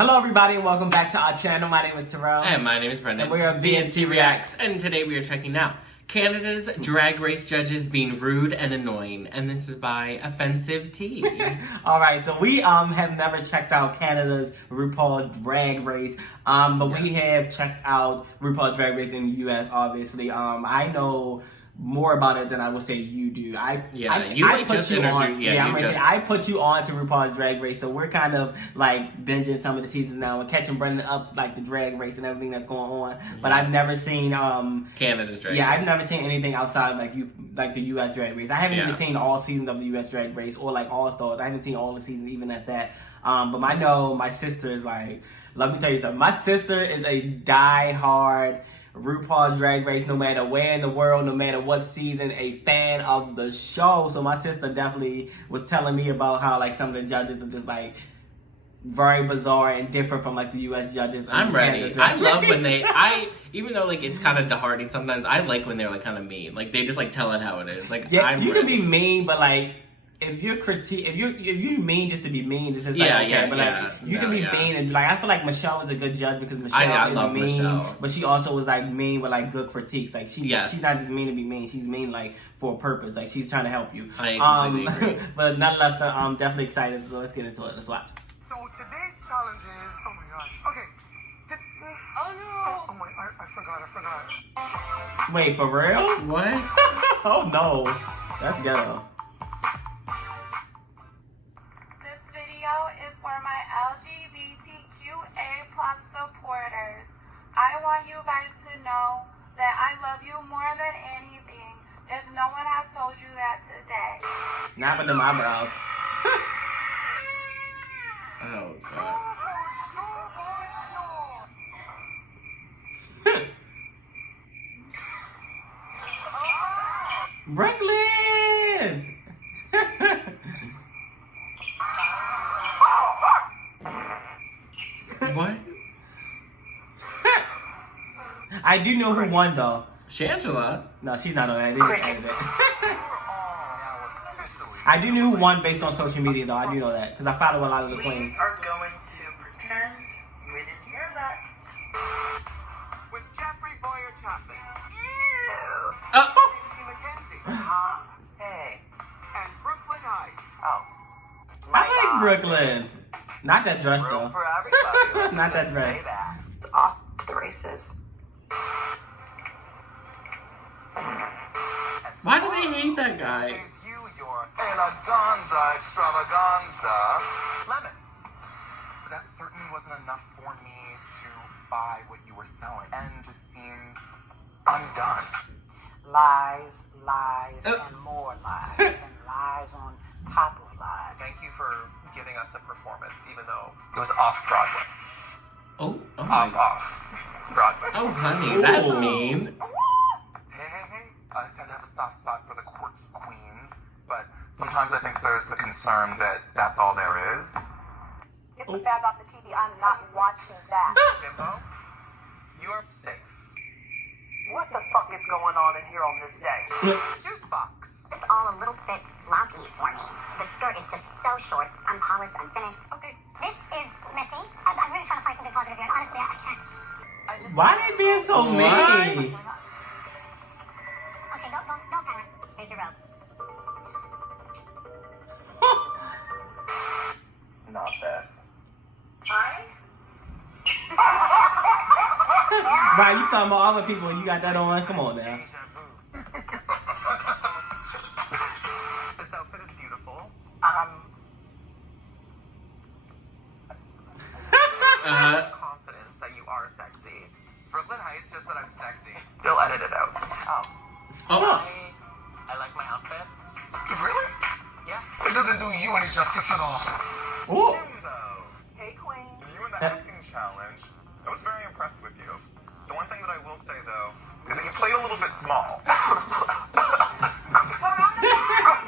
Hello everybody and welcome back to our channel. My name is Terrell. And my name is Brendan. And we are VNT Reacts. And today we are checking out Canada's Drag Race judges being rude and annoying. And this is by Offensive Tea. Alright, so we have never checked out Canada's RuPaul Drag Race. But we have checked out RuPaul Drag Race in the US, obviously. I know more about it than I would say you do. I put you on to RuPaul's Drag Race, so we're kind of like binging some of the seasons now and catching Brendan up like the Drag Race and everything that's going on. Yes. But I've never seen Canada's Drag Race. Yeah, I've never seen anything outside of like the US Drag Race. I haven't even seen all seasons of the US Drag Race or like All Stars. I haven't seen all the seasons even at that. But I know my sister is like, let me tell you something. My sister is a die-hard RuPaul's Drag Race, no matter where in the world, no matter what season, a fan of the show. So my sister definitely was telling me about how like some of the judges are just like very bizarre and different from like the US judges. I'm ready. I love when even though like it's kind of disheartening sometimes, I like when they're like kind of mean. Like they just like tell it how it is. Like yeah, you can be mean, but like if you mean just to be mean, it's just like you can be mean and like I feel like Michelle is a good judge because Michelle is mean, Michelle. But she also was like mean with like good critiques. Like she's not just mean to be mean. She's mean like for a purpose. Like she's trying to help you. I completely agree. But nonetheless, I'm definitely excited. So let's get into it. Let's watch. So today's challenge is oh my gosh. Okay. Oh no. Oh my I forgot. Wait, for real? What? Oh no. That's ghetto. Is for my LGBTQA+ supporters. I want you guys to know that I love you more than anything. If no one has told you that today. Not with them eyebrows. Oh god. Brooklyn! What? I do know who won though. Shangela? No, she's not on that. I do know who won based on social media though. I do know that because I follow a lot of the queens. We are going to pretend we didn't hear that. With Jeffrey Bowyer-Chapman. Hey. And Brooklyn Heights. Oh. I like Brooklyn. Not that dress though. For everybody. Not that dress. It's off to the races. Why do they hate that guy? Give you your eleganza extravaganza. Lemon. But that certainly wasn't enough for me to buy what you were selling. And just seems undone. Lies, and more lies, and lies on top of lies. Thank you for giving us a performance, even though it was off Broadway. Oh Off Broadway. Oh honey, that's mean. Hey. I tend to have a soft spot for the quirky queens, but sometimes I think there's the concern that that's all there is. Get the bag off the TV. I'm not watching that. Jimbo, you're safe. What the fuck is going on in here on this day? Juice box. It's all a little bit sloppy for me. The skirt is just so short, unpolished, unfinished. Okay, this is messy. I'm really trying to find something positive here, and honestly, I can't. Why they being so mean? Okay, don't panic. Here's your robe. Not this. Right, you talking about other people and you got that on? Come on now. This outfit is beautiful. Confidence that you are sexy. Brooklyn Heights just said I'm sexy. They'll edit it out. I like my outfit. Really? Yeah. It doesn't do you any justice at all. Ooh. Hey, queen. You in the acting challenge, I was very impressed with you. The one thing that I will say, though, is that you played a little bit small.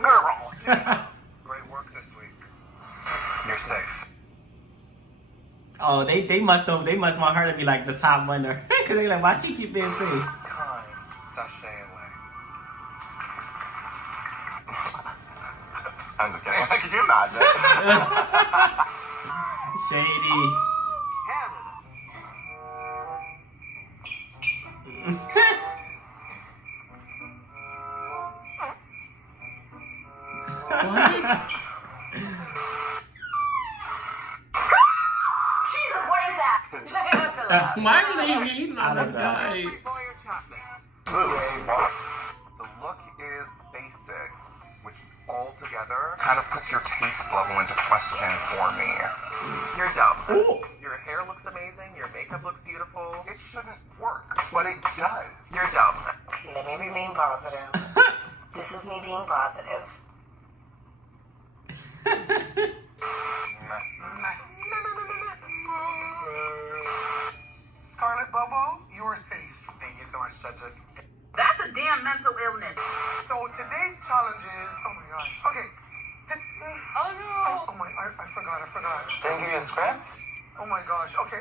Girl. Great work this week. You're safe. Oh, they must want her to be like the top winner because they like, why she keep being safe? Kind. Sashay away. I'm just kidding. Could you imagine? Shady. Why are they hating on this guy? Bowyer-chapman. The look is basic, which altogether kind of puts your taste level into question for me. You're dumb. Ooh. Your hair looks amazing. Your makeup looks beautiful. It shouldn't work, but it does. You're dumb. Let me remain positive. This is me being positive. Scarlet Bobo, you are safe. Thank you so much, judges. That's a damn mental illness. So today's challenge is, oh my gosh, okay. Oh no. Oh my, I forgot. They didn't give you a script? Oh my gosh, okay.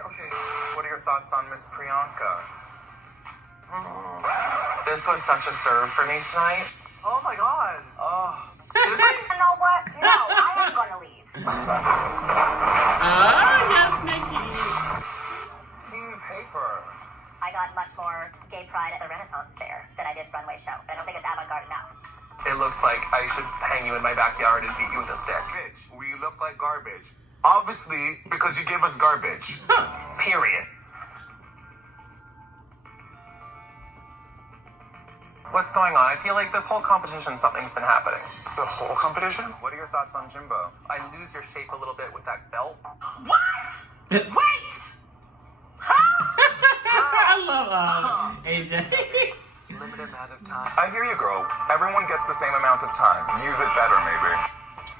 What are your thoughts on Miss Priyanka? This was such a serve for me tonight. Oh my god. You know what? No, I am gonna leave. Yes, Nikki. Team Paper. I got much more gay pride at the Renaissance Fair than I did Runway Show. I don't think it's avant-garde enough. It looks like I should hang you in my backyard and beat you with a stick. Bitch, we look like garbage. Obviously, because you give us garbage. Period. What's going on? I feel like this whole competition, something's been happening. The whole competition? What are your thoughts on Jimbo? I lose your shape a little bit with that belt. What? Wait. I love AJ. Limited amount of time. I hear you, girl. Everyone gets the same amount of time. Use it better, maybe.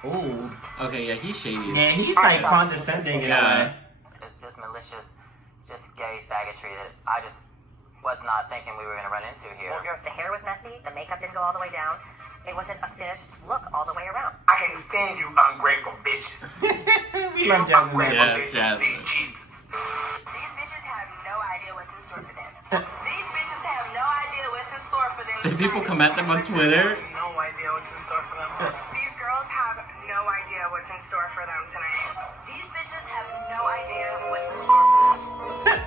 Ooh. Okay, yeah, he's shady. Yeah, he's like condescending in a way. It's just malicious, just gay faggotry that I just was not thinking we were going to run into here. Well, guess The hair was messy. The makeup didn't go all the way down. It wasn't a finished look all the way around. I can't stand you ungrateful bitches. We love Jasmine. Yes, Jasmine. These bitches have no idea what's in store for them. These bitches have no idea what's in store for them. Did people come at them on Twitter? No idea what's in store for them. These girls have no idea what's in store for them tonight. These bitches have no idea what's in store for them.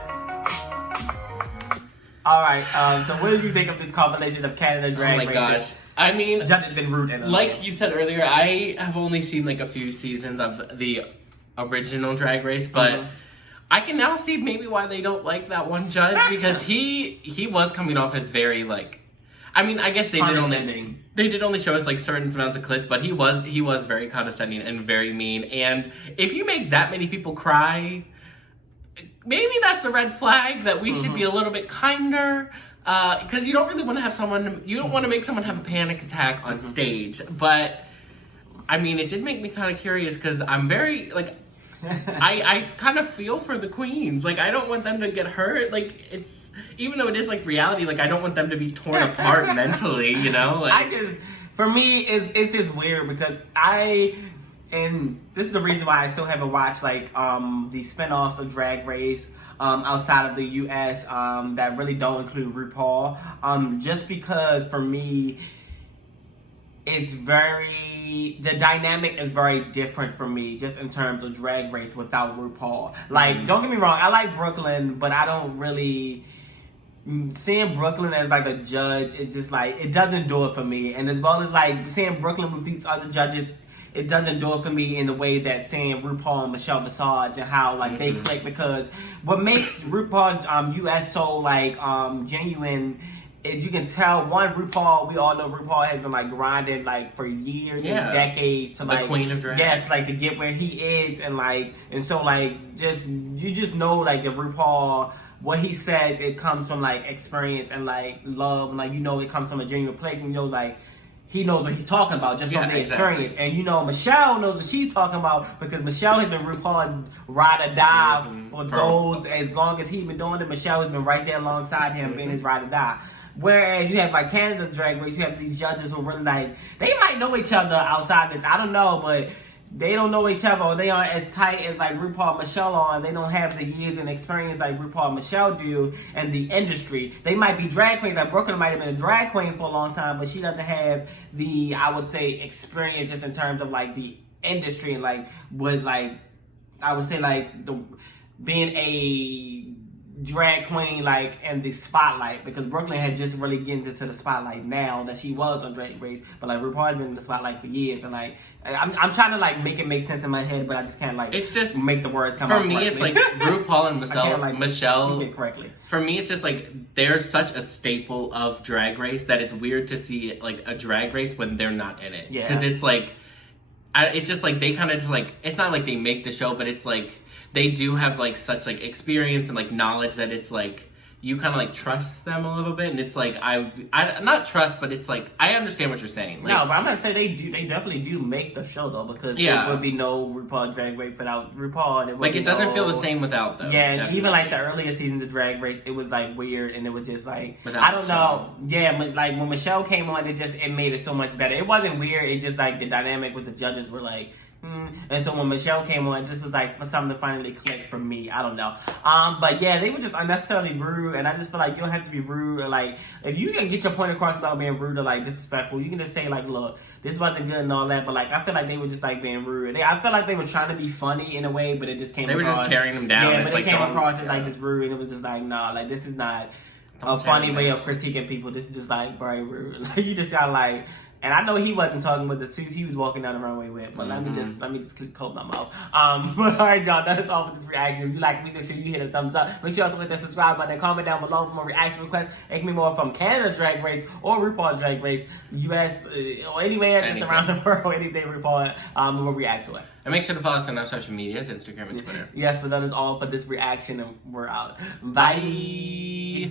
All right. So what did you think of this compilation of Canada Drag Oh my Race? gosh. I mean, Judges been rude and like you said earlier, I have only seen like a few seasons of the original Drag Race, but I can now see maybe why they don't like that one judge, because he was coming off as very like, I mean, I guess they did only show us like certain amounts of clips, but he was very condescending and very mean. And if you make that many people cry, maybe that's a red flag that we should be a little bit kinder. Because you don't really want to have you don't want to make someone have a panic attack on stage. But, I mean, it did make me kind of curious, because I'm very, like, I kind of feel for the queens. Like, I don't want them to get hurt. Like, even though it is, like, reality, like, I don't want them to be torn apart mentally, you know? Like, for me, it's just weird, because and this is the reason why I still haven't watched, like, the spinoffs of Drag Race, outside of the U.S. That really don't include RuPaul. Just because for me, the dynamic is very different for me, just in terms of Drag Race without RuPaul. Like, don't get me wrong, I like Brooklyn, but I don't really. Seeing Brooklyn as like a judge is just like, it doesn't do it for me. And as well as like seeing Brooklyn with these other judges, it doesn't do it for me in the way that seeing RuPaul and Michelle Visage and how like they click, because what makes RuPaul's US so like genuine is you can tell, one, RuPaul, we all know RuPaul has been like grinding like for years and decades to the like queen of drag. Yes, like to get where he is, and so like you just know like the RuPaul, what he says, it comes from like experience and like love, and like you know it comes from a genuine place, and you know like he knows what he's talking about just from the experience. And you know, Michelle knows what she's talking about, because Michelle has been RuPaul's ride or die for those, as long as he's been doing it. Michelle has been right there alongside him being his ride or die. Whereas you have like Canada Drag Race, you have these judges who really like, they might know each other outside this, I don't know, but they don't know each other, or they aren't as tight as like RuPaul and Michelle are. They don't have the years and experience like RuPaul and Michelle do in the industry. They might be drag queens, like Brooklyn might have been a drag queen for a long time, but she doesn't have the, I would say, experience just in terms of like the industry, and like what, like I would say, like being a drag queen like in the spotlight, because Brooklyn had just really getting into the spotlight now that she was on Drag Race, but like RuPaul's been in the spotlight for years, and like I'm trying to like make it make sense in my head, but I just can't like it's just make the words come for out me correctly. It's like RuPaul and Michelle speak it correctly. For me it's just like they're such a staple of Drag Race that it's weird to see like a Drag Race when they're not in it, because it's like it's just like they kind of just like, it's not like they make the show, but it's like they do have like such like experience and like knowledge that it's like you kind of like trust them a little bit, and it's like I not trust, but it's like I understand what you're saying. Like, no, but I'm gonna say they definitely do make the show though, because there would be no RuPaul Drag Race without RuPaul, and it doesn't feel the same without them. Yeah, definitely. Even like the earlier seasons of Drag Race, it was like weird, and it was just like without I don't know. Yeah, like when Michelle came on, it made it so much better. It wasn't weird. It just like the dynamic with the judges were like. And so when Michelle came on, it just was like for something to finally click for me. I don't know. But yeah, they were just unnecessarily rude, and I just feel like you don't have to be rude. Or like, if you can get your point across without being rude or like disrespectful, you can just say like, look, this wasn't good and all that. But like, I feel like they were just like being rude. I feel like they were trying to be funny in a way, but it just came. They were just tearing them down. Yeah, but it's it like came across as like just rude. It was just like, nah, like this is not a funny way of critiquing people. This is just like very rude. Like you just got like. And I know he wasn't talking with the suits he was walking down the runway with, but let me just coat my mouth. But all right, y'all, that's all for this reaction. If you like me, make sure you hit a thumbs up. Make sure you also hit that subscribe button and comment down below for more reaction requests. It can be more from Canada's Drag Race or RuPaul's Drag Race, US, or anywhere just around the world, anything RuPaul, we'll react to it. And make sure to follow us on our social medias, Instagram and Twitter. Yes, but that is all for this reaction, and we're out. Bye. Bye.